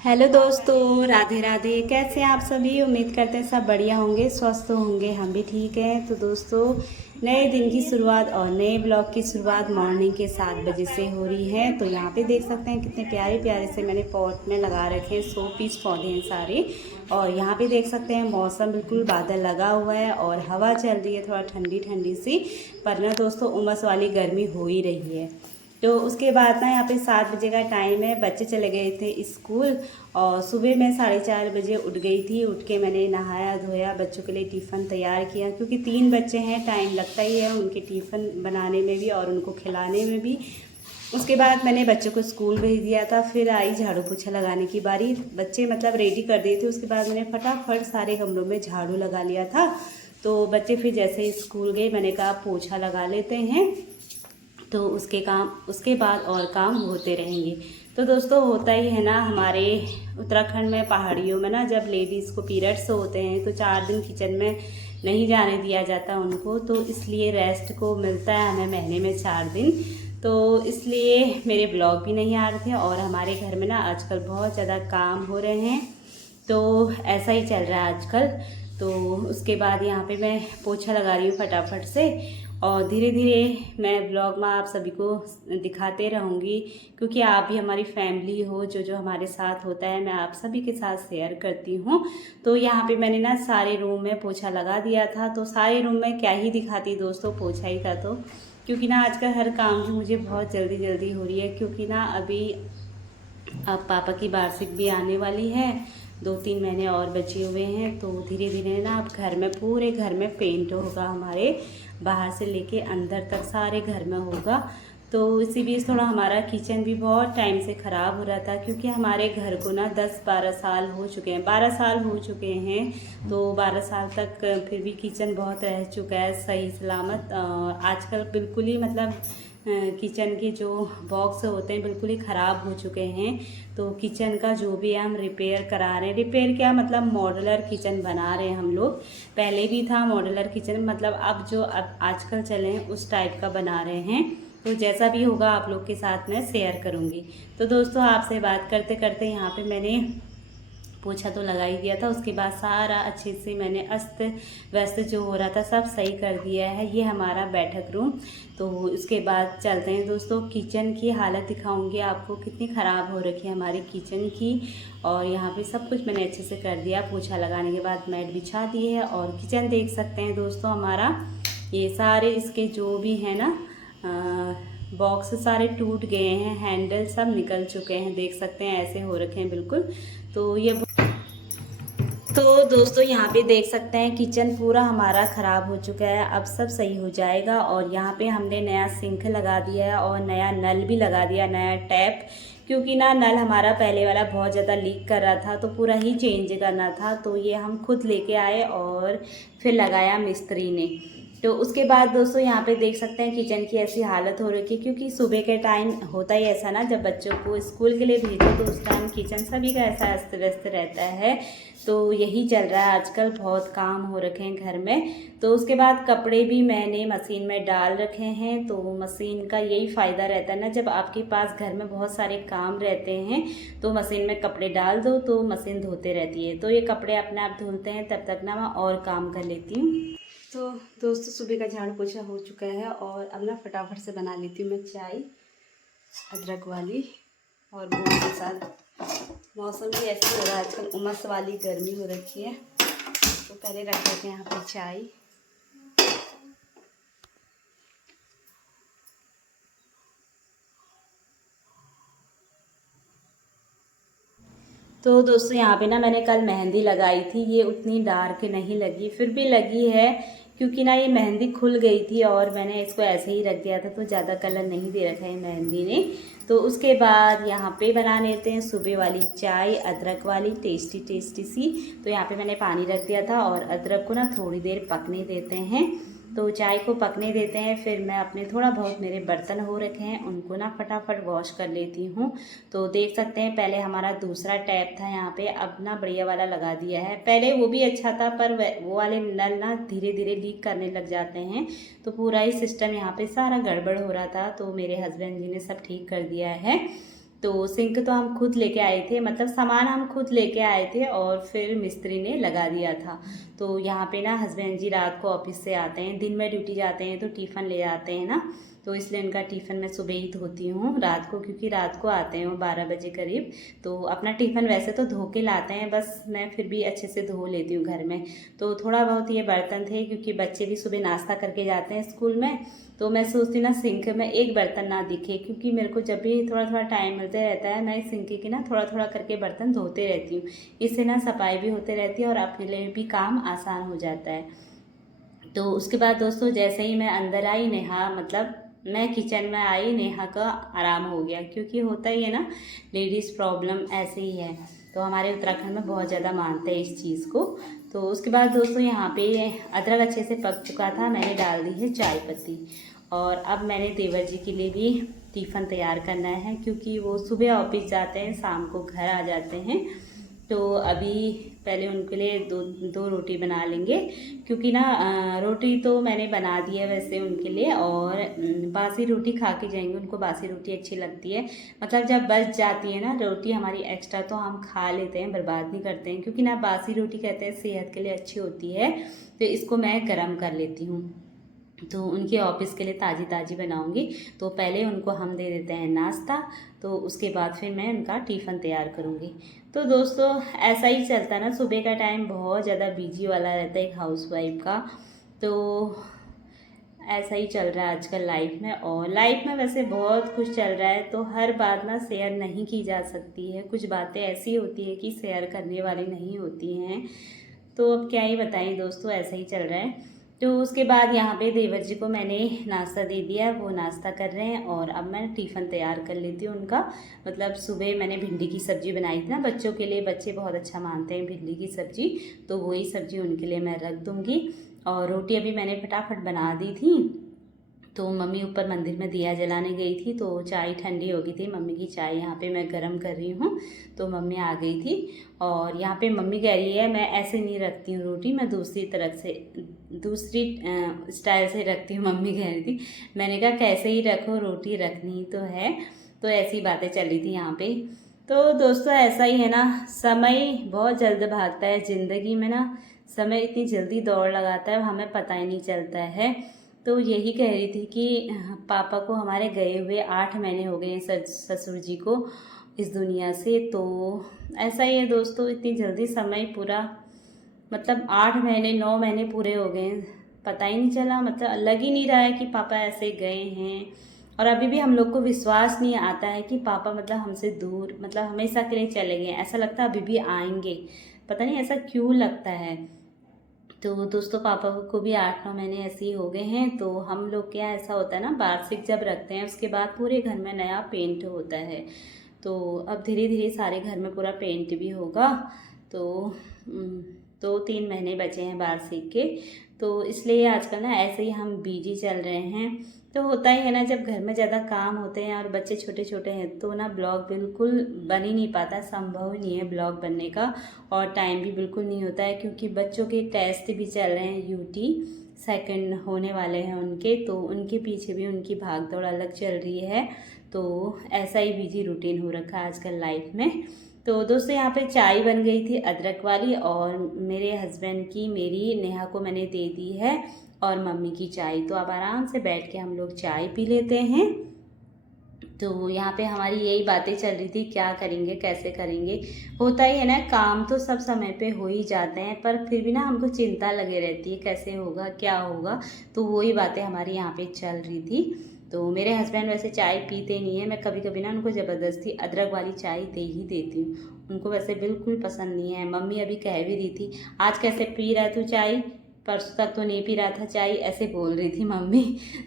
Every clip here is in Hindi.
हेलो दोस्तों, राधे राधे। कैसे हैं आप सभी? उम्मीद करते हैं सब बढ़िया होंगे, स्वस्थ होंगे। हम भी ठीक हैं। तो दोस्तों, नए दिन की शुरुआत और नए ब्लॉग की शुरुआत मॉर्निंग के 7 बजे से हो रही है। तो यहाँ पे देख सकते हैं कितने प्यारे प्यारे से मैंने पॉट में लगा रखे हैं, 100 पीस पौधे हैं सारे। और यहाँ पे देख सकते हैं मौसम बिल्कुल बादल लगा हुआ है और हवा चल रही है थोड़ा ठंडी ठंडी सी। पर ना दोस्तों, उमस वाली गर्मी हो ही रही है। तो उसके बाद ना यहाँ पे 7 बजे का टाइम है, बच्चे चले गए थे स्कूल। और सुबह मैं 4:30 बजे उठ गई थी। उठ के मैंने नहाया धोया, बच्चों के लिए टिफ़िन तैयार किया, क्योंकि 3 बच्चे हैं, टाइम लगता ही है उनके टिफ़िन बनाने में भी और उनको खिलाने में भी। उसके बाद मैंने बच्चों को स्कूल भेज दिया था। फिर आई झाड़ू पोछा लगाने की बारी। बच्चे मतलब रेडी कर दिए थे, उसके बाद मैंने फटाफट सारे गमलों में झाड़ू लगा लिया था। तो बच्चे फिर जैसे ही स्कूल गए, मैंने कहा पोछा लगा लेते हैं, तो उसके बाद और काम होते रहेंगे। तो दोस्तों, होता ही है ना हमारे उत्तराखंड में, पहाड़ियों में ना, जब लेडीज़ को पीरियड्स होते हैं तो 4 दिन किचन में नहीं जाने दिया जाता उनको। तो इसलिए रेस्ट को मिलता है हमें महीने में 4 दिन। तो इसलिए मेरे ब्लॉग भी नहीं आ रहे थे। और हमारे घर में ना आजकल बहुत ज़्यादा काम हो रहे हैं, तो ऐसा ही चल रहा है आजकल। तो उसके बाद यहाँ पे मैं पोछा लगा रही हूँ फटाफट से। और धीरे धीरे मैं ब्लॉग में आप सभी को दिखाते रहूँगी, क्योंकि आप भी हमारी फैमिली हो। जो जो हमारे साथ होता है मैं आप सभी के साथ शेयर करती हूँ। तो यहाँ पे मैंने ना सारे रूम में पोछा लगा दिया था। तो सारे रूम में क्या ही दिखाती दोस्तों, पोछा ही था। तो क्योंकि ना आजकल हर काम की मुझे बहुत जल्दी जल्दी हो रही है, क्योंकि ना अभी अब पापा की वार्षिक भी आने वाली है, 2-3 महीने और बचे हुए हैं। तो धीरे धीरे ना अब घर में, पूरे घर में पेंट होगा हमारे, बाहर से लेके अंदर तक सारे घर में होगा। तो इसी बीच थोड़ा हमारा किचन भी बहुत टाइम से ख़राब हो रहा था, क्योंकि हमारे घर को ना 10-12 साल हो चुके हैं, 12 साल हो चुके हैं। तो 12 साल तक फिर भी किचन बहुत रह चुका है सही सलामत। आजकल बिल्कुल ही मतलब किचन के जो बॉक्स होते हैं बिल्कुल ही ख़राब हो चुके हैं। तो किचन का जो भी है हम रिपेयर करा रहे हैं। रिपेयर क्या मतलब, मॉड्यूलर किचन बना रहे हैं हम लोग। पहले भी था मॉड्यूलर किचन, मतलब अब जो अब आजकल चले हैं उस टाइप का बना रहे हैं। तो जैसा भी होगा आप लोग के साथ मैं शेयर करूँगी। तो दोस्तों, आपसे बात करते करते यहाँ पे मैंने पोछा तो लगा ही दिया था। उसके बाद सारा अच्छे से मैंने अस्त व्यस्त जो हो रहा था सब सही कर दिया है। ये हमारा बैठक रूम। तो उसके बाद चलते हैं दोस्तों, किचन की हालत दिखाऊंगी आपको, कितनी ख़राब हो रखी है हमारी किचन की। और यहाँ पे सब कुछ मैंने अच्छे से कर दिया। पोछा लगाने के बाद मैट बिछा दी है। और किचन देख सकते हैं दोस्तों हमारा, ये सारे इसके जो भी है ना बॉक्स सारे टूट गए हैं, हैंडल सब निकल चुके हैं, देख सकते हैं ऐसे हो रखे हैं बिल्कुल। तो ये तो दोस्तों, यहाँ पे देख सकते हैं किचन पूरा हमारा ख़राब हो चुका है। अब सब सही हो जाएगा। और यहाँ पे हमने नया सिंक लगा दिया है और नया नल भी लगा दिया, नया टैप। क्योंकि ना नल हमारा पहले वाला बहुत ज़्यादा लीक कर रहा था, तो पूरा ही चेंज करना था। तो ये हम खुद लेके आए और फिर लगाया मिस्त्री ने। तो उसके बाद दोस्तों, यहाँ पे देख सकते हैं किचन की ऐसी हालत हो रखी है, क्योंकि सुबह के टाइम होता ही ऐसा ना, जब बच्चों को स्कूल के लिए भेजो तो उस टाइम किचन सभी का ऐसा अस्त व्यस्त रहता है। तो यही चल रहा है आजकल, बहुत काम हो रखे हैं घर में। तो उसके बाद कपड़े भी मैंने मशीन में डाल रखे हैं। तो मशीन का यही फ़ायदा रहता है ना, जब आपके पास घर में बहुत सारे काम रहते हैं तो मशीन में कपड़े डाल दो तो मशीन धोते रहती है। तो ये कपड़े अपने आप धुलते हैं, तब तक ना मैं और काम कर लेती हूँ। तो दोस्तों, सुबह का झाड़ू पोछा हो चुका है और अब ना फटाफट से बना लेती हूँ मैं चाय, अदरक वाली और गुड़ के साथ। मौसम भी ऐसे हो रहा है आजकल, उमस वाली गर्मी हो रखी है। तो पहले रख देते हैं यहाँ पर चाय। तो दोस्तों, यहाँ पे ना मैंने कल मेहंदी लगाई थी, ये उतनी डार्क नहीं लगी, फिर भी लगी है, क्योंकि ना ये मेहंदी खुल गई थी और मैंने इसको ऐसे ही रख दिया था, तो ज़्यादा कलर नहीं दे रखा है मेहंदी ने। तो उसके बाद यहाँ पे बना लेते हैं सुबह वाली चाय, अदरक वाली, टेस्टी टेस्टी सी। तो यहाँ पे मैंने पानी रख दिया था और अदरक को ना थोड़ी देर पकने देते हैं। तो चाय को पकने देते हैं, फिर मैं अपने थोड़ा बहुत मेरे बर्तन हो रखे हैं उनको ना फटाफट वॉश कर लेती हूँ। तो देख सकते हैं पहले हमारा दूसरा टैप था यहाँ पे, अब ना बढ़िया वाला लगा दिया है। पहले वो भी अच्छा था, पर वो वाले नल ना धीरे धीरे लीक करने लग जाते हैं। तो पूरा ही सिस्टम यहाँ पे सारा गड़बड़ हो रहा था, तो मेरे हस्बैंड जी ने सब ठीक कर दिया है। तो सिंक तो हम खुद लेके आए थे, मतलब सामान हम खुद लेके आए थे और फिर मिस्त्री ने लगा दिया था। तो यहाँ पे ना हस्बैंड जी रात को ऑफिस से आते हैं, दिन में ड्यूटी जाते हैं तो टिफ़िन ले आते हैं ना, तो इसलिए उनका टिफ़िन मैं सुबह ही धोती हूँ रात को, क्योंकि रात को आते हैं वो 12 बजे करीब। तो अपना टिफ़िन वैसे तो धो के लाते हैं, बस मैं फिर भी अच्छे से धो लेती हूँ घर में। तो थोड़ा बहुत ये बर्तन थे, क्योंकि बच्चे भी सुबह नाश्ता करके जाते हैं स्कूल में, तो मैं सोचती ना सिंक में एक बर्तन ना दिखे, क्योंकि मेरे को जब भी थोड़ा थोड़ा टाइम मिलते रहता है मैं सिंक की ना थोड़ा थोड़ा करके बर्तन धोते रहती हूँ। इससे ना सफाई भी होती रहती है और अपने लिए भी काम आसान हो जाता है। तो उसके बाद दोस्तों जैसे ही मैं अंदर आई, नेहा मतलब मैं किचन में आई, नेहा का आराम हो गया, क्योंकि होता ही है ना लेडीज़ प्रॉब्लम ऐसे ही है। तो हमारे उत्तराखंड में बहुत ज़्यादा मानते हैं इस चीज़ को। तो उसके बाद दोस्तों यहाँ पे अदरक अच्छे से पक चुका था, मैंने डाल दी है चाय पत्ती। और अब मैंने देवर जी के लिए भी टिफ़िन तैयार करना है, क्योंकि वो सुबह ऑफिस जाते हैं, शाम को घर आ जाते हैं। तो अभी पहले उनके लिए दो रोटी बना लेंगे, क्योंकि ना रोटी तो मैंने बना दी है वैसे उनके लिए, और बासी रोटी खा के जाएंगे, उनको बासी रोटी अच्छी लगती है। मतलब जब बच जाती है ना रोटी हमारी एक्स्ट्रा तो हम खा लेते हैं, बर्बाद नहीं करते हैं, क्योंकि ना बासी रोटी कहते हैं सेहत के लिए अच्छी होती है। तो इसको मैं गर्म कर लेती हूँ, तो उनके ऑफिस के लिए ताज़ी ताज़ी बनाऊंगी। तो पहले उनको हम दे देते हैं नाश्ता, तो उसके बाद फिर मैं उनका टिफ़िन तैयार करूंगी। तो दोस्तों ऐसा ही चलता है ना, सुबह का टाइम बहुत ज़्यादा बिजी वाला रहता है एक हाउसवाइफ का। तो ऐसा ही चल रहा है आजकल लाइफ में, और लाइफ में वैसे बहुत कुछ चल रहा है, तो हर बात ना शेयर नहीं की जा सकती है। कुछ बातें ऐसी होती है कि शेयर करने वाली नहीं होती हैं। तो अब क्या ही बताएं दोस्तों, ऐसा ही चल रहा है। तो उसके बाद यहाँ पे देवर जी को मैंने नाश्ता दे दिया, वो नाश्ता कर रहे हैं, और अब मैं टिफ़िन तैयार कर लेती हूँ उनका। मतलब सुबह मैंने भिंडी की सब्ज़ी बनाई थी ना बच्चों के लिए, बच्चे बहुत अच्छा मानते हैं भिंडी की सब्ज़ी, तो वही सब्ज़ी उनके लिए मैं रख दूँगी। और रोटी अभी मैंने फटाफट बना दी थी। तो मम्मी ऊपर मंदिर में दिया जलाने गई थी, तो चाय ठंडी हो गई थी, मम्मी की चाय यहाँ पे मैं गरम कर रही हूँ। तो मम्मी आ गई थी, और यहाँ पे मम्मी कह रही है मैं ऐसे नहीं रखती हूँ रोटी, मैं दूसरी तरह से दूसरी स्टाइल से रखती हूँ, मम्मी कह रही थी। मैंने कहा कैसे ही रखो, रोटी रखनी तो है। तो ऐसी बातें चल रही थी यहाँ पे। तो दोस्तों ऐसा ही है ना, समय बहुत जल्द भागता है ज़िंदगी में ना, समय इतनी जल्दी दौड़ लगाता है हमें पता ही नहीं चलता है। तो यही कह रही थी कि पापा को हमारे गए हुए 8 महीने हो गए हैं, ससुर जी को इस दुनिया से। तो ऐसा ही है दोस्तों, इतनी जल्दी समय पूरा, मतलब 8 महीने 9 महीने पूरे हो गए हैं, पता ही नहीं चला, मतलब लग ही नहीं रहा है कि पापा ऐसे गए हैं। और अभी भी हम लोग को विश्वास नहीं आता है कि पापा मतलब हमसे दूर, मतलब हमेशा के लिए चले गए, ऐसा लगता है अभी भी आएंगे, पता नहीं ऐसा क्यों लगता है। तो दोस्तों पापा को भी 8-9 महीने ऐसे ही हो गए हैं। तो हम लोग क्या ऐसा होता है ना, वार्षिक जब रखते हैं उसके बाद पूरे घर में नया पेंट होता है। तो अब धीरे धीरे सारे घर में पूरा पेंट भी होगा। तो 2-3 महीने बचे हैं वार्षिक के, तो इसलिए आजकल ना ऐसे ही हम बिजी चल रहे हैं। तो होता ही है ना, जब घर में ज़्यादा काम होते हैं और बच्चे छोटे छोटे हैं तो ना ब्लॉग बिल्कुल बन ही नहीं पाता, संभव ही नहीं है ब्लॉग बनने का, और टाइम भी बिल्कुल नहीं होता है, क्योंकि बच्चों के टेस्ट भी चल रहे हैं, यूटी सेकंड होने वाले हैं उनके, तो उनके पीछे भी उनकी भाग दौड़ अलग चल रही है। तो ऐसा ही बिजी रूटीन हो रखा है आजकल लाइफ में। तो दोस्तों यहाँ पे चाय बन गई थी अदरक वाली, और मेरे हस्बैंड की, मेरी नेहा को मैंने दे दी है, और मम्मी की चाय। तो अब आराम से बैठ के हम लोग चाय पी लेते हैं। तो यहाँ पे हमारी यही बातें चल रही थी, क्या करेंगे कैसे करेंगे। होता ही है ना, काम तो सब समय पे हो ही जाते हैं, पर फिर भी ना हमको चिंता लगे रहती है कैसे होगा क्या होगा। तो वही बातें हमारी यहाँ पे चल रही थी। तो मेरे हस्बैंड वैसे चाय पीते नहीं है, मैं कभी कभी ना उनको ज़बरदस्ती अदरक वाली चाय दे ही देती हूँ, उनको वैसे बिल्कुल पसंद नहीं है। मम्मी अभी कह भी रही थी आज कैसे पी रहा है तू चाय, परसों तक तो नहीं पी रहा था चाय, ऐसे बोल रही थी मम्मी।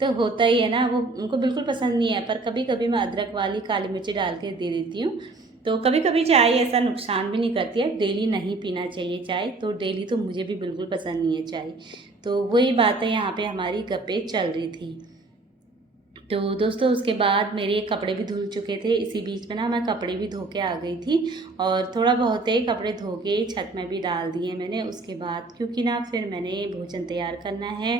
तो होता ही है ना, वो उनको बिल्कुल पसंद नहीं है, पर कभी कभी मैं अदरक वाली काली मिर्ची डाल के दे देती हूँ। तो कभी कभी चाय ऐसा नुकसान भी नहीं करती है, डेली नहीं पीना चाहिए चाय, तो डेली तो मुझे भी बिल्कुल पसंद नहीं है चाय। तो वही बातें यहाँ पे हमारी गप्पे चल रही थी। तो दोस्तों उसके बाद मेरे कपड़े भी धुल चुके थे, इसी बीच में ना मैं कपड़े भी धो के आ गई थी, और थोड़ा बहुत ही कपड़े धो के छत में भी डाल दिए मैंने उसके बाद, क्योंकि ना फिर मैंने भोजन तैयार करना है।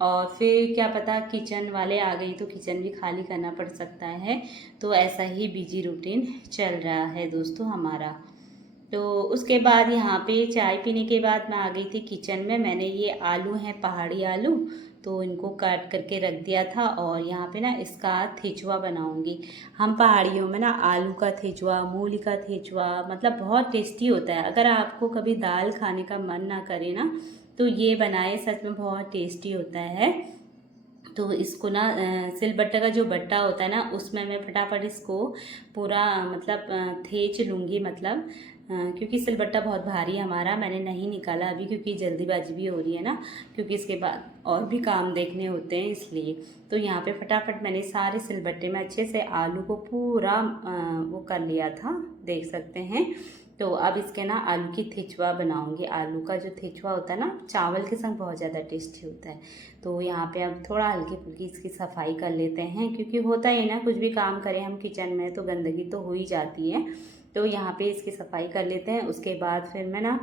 और फिर क्या पता किचन वाले आ गई तो किचन भी खाली करना पड़ सकता है। तो ऐसा ही बिजी रूटीन चल रहा है दोस्तों हमारा। तो उसके बाद यहाँ पे चाय पीने के बाद मैं आ गई थी किचन में। मैंने ये आलू हैं पहाड़ी आलू, तो इनको काट करके रख दिया था और यहाँ पे ना इसका ठेचुआ बनाऊंगी। हम पहाड़ियों में ना आलू का ठेचुआ, मूली का ठेचुआ मतलब बहुत टेस्टी होता है। अगर आपको कभी दाल खाने का मन ना करे ना तो ये बनाए, सच में बहुत टेस्टी होता है। तो इसको ना सिलबट्टे का जो बट्टा होता है ना उसमें मैं फटाफट इसको पूरा मतलब थेच लूँगी, मतलब क्योंकि सिलबट्टा बहुत भारी है हमारा। मैंने नहीं निकाला अभी क्योंकि जल्दीबाजी भी हो रही है ना, क्योंकि इसके बाद और भी काम देखने होते हैं इसलिए। तो यहाँ पे फटाफट मैंने सारे सिलबट्टे में अच्छे से आलू को पूरा वो कर लिया था, देख सकते हैं। तो अब इसके ना आलू की ठेचुआ बनाऊंगी। आलू का जो ठेचुआ होता है ना चावल के संग बहुत ज़्यादा टेस्टी होता है। तो यहाँ पे अब थोड़ा हल्की फुल्की इसकी सफाई कर लेते हैं, क्योंकि होता ही ना कुछ भी काम करें हम किचन में तो गंदगी तो हो ही जाती है। तो यहाँ पे इसकी सफाई कर लेते हैं। उसके बाद फिर मैं ना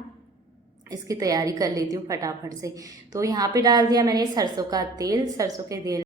इसकी तैयारी कर लेती हूँ फटाफट से। तो यहाँ पे डाल दिया मैंने सरसों का तेल। सरसों के तेल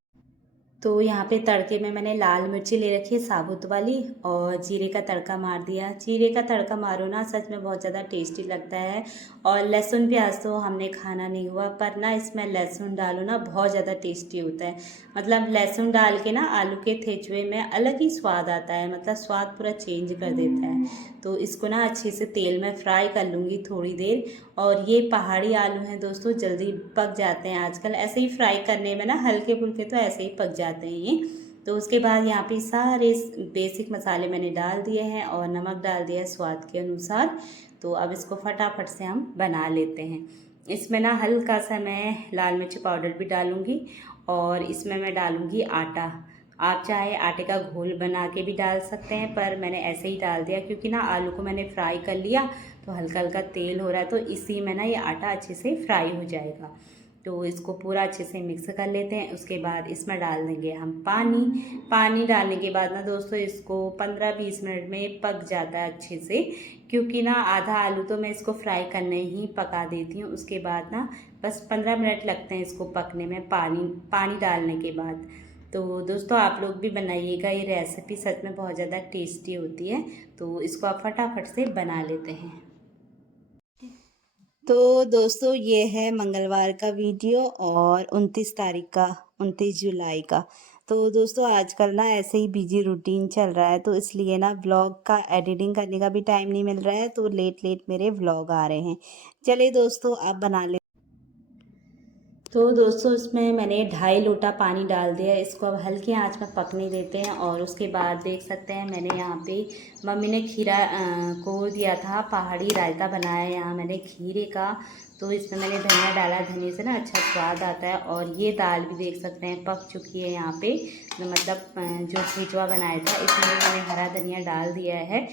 तो यहाँ पे तड़के में मैंने लाल मिर्ची ले रखी है साबुत वाली, और जीरे का तड़का मार दिया। जीरे का तड़का मारो ना सच में बहुत ज़्यादा टेस्टी लगता है। और लहसुन प्याज तो हमने खाना नहीं हुआ, पर ना इसमें लहसुन डालो ना बहुत ज़्यादा टेस्टी होता है। मतलब लहसुन डाल के ना आलू के ठेचुए में अलग ही स्वाद आता है, मतलब स्वाद पूरा चेंज कर देता है। तो इसको ना अच्छे से तेल में फ्राई कर लूँगी थोड़ी देर। और ये पहाड़ी आलू हैं दोस्तों, जल्दी पक जाते हैं आजकल, ऐसे ही फ्राई करने में ना हल्के फुल्के तो ऐसे ही पक जाते हैं ये। तो उसके बाद यहाँ पे सारे बेसिक मसाले मैंने डाल दिए हैं और नमक डाल दिया है स्वाद के अनुसार। तो अब इसको फटाफट से हम बना लेते हैं। इसमें ना हल्का सा मैं लाल मिर्च पाउडर भी डालूँगी और इसमें मैं डालूँगी आटा। आप चाहे आटे का घोल बना के भी डाल सकते हैं, पर मैंने ऐसे ही डाल दिया क्योंकि ना आलू को मैंने फ्राई कर लिया तो हल्का हल्का तेल हो रहा है, तो इसी में ना ये आटा अच्छे से फ्राई हो जाएगा। तो इसको पूरा अच्छे से मिक्स कर लेते हैं। उसके बाद इसमें डाल देंगे हम पानी। पानी डालने के बाद ना दोस्तों इसको 15-20 मिनट में पक जाता है अच्छे से, क्योंकि ना आधा आलू तो मैं इसको फ्राई करने ही पका देती हूँ। उसके बाद ना बस 15 मिनट लगते हैं इसको पकने में पानी डालने के बाद। तो दोस्तों आप लोग भी बनाइएगा, ये रेसिपी सच में बहुत ज़्यादा टेस्टी होती है। तो इसको आप फटाफट से बना लेते हैं। तो दोस्तों ये है मंगलवार का वीडियो और 29 तारीख का, 29 जुलाई का। तो दोस्तों आजकल ना ऐसे ही बिजी रूटीन चल रहा है, तो इसलिए ना व्लॉग का एडिटिंग करने का भी टाइम नहीं मिल रहा है, तो लेट लेट मेरे व्लॉग आ रहे हैं। चलिए दोस्तों आप बना ले। तो दोस्तों इसमें मैंने 2.5 लोटा पानी डाल दिया। इसको अब हल्की आंच में पकने देते हैं। और उसके बाद देख सकते हैं मैंने यहाँ पे मम्मी ने खीरा को दिया था, पहाड़ी रायता बनाया यहाँ मैंने खीरे का। तो इसमें मैंने धनिया डाला, धनिया से ना अच्छा स्वाद आता है। और ये दाल भी देख सकते हैं पक चुकी है यहाँ पे, मतलब जो खिचवा बनाया था इसमें मैंने हरा धनिया डाल दिया है।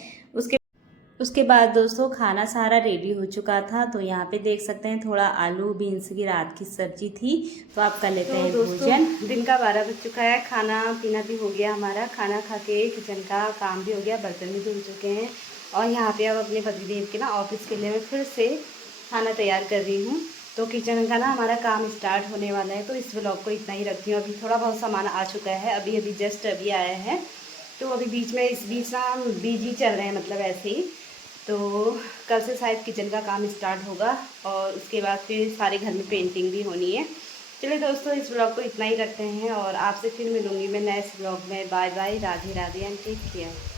उसके बाद दोस्तों खाना सारा रेडी हो चुका था। तो यहाँ पे देख सकते हैं थोड़ा आलू बीन्स की रात की सब्जी थी। तो आप कर लेते हैं भोजन। दिन का 12 बज चुका है, खाना पीना भी हो गया हमारा। खाना खा के किचन का काम भी हो गया, बर्तन भी धुल चुके हैं। और यहाँ पे अब अपने पतिदेव के ना ऑफिस के लिए मैं फिर से खाना तैयार कर रही हूँ। तो किचन का ना हमारा काम स्टार्ट होने वाला है। तो इस व्लॉग को इतना ही रखती हूँ। अभी थोड़ा बहुत सामान आ चुका है, अभी जस्ट आया है। तो अभी इस बीच ना हम बिजी चल रहे हैं, मतलब ऐसे ही। तो कल से शायद किचन का काम स्टार्ट होगा और उसके बाद फिर सारे घर में पेंटिंग भी होनी है। चलिए दोस्तों इस ब्लॉग को इतना ही रखते हैं और आपसे फिर मिलूँगी मैं नेक्स्ट ब्लॉग में। Bye bye, Radhe Radhe and take care.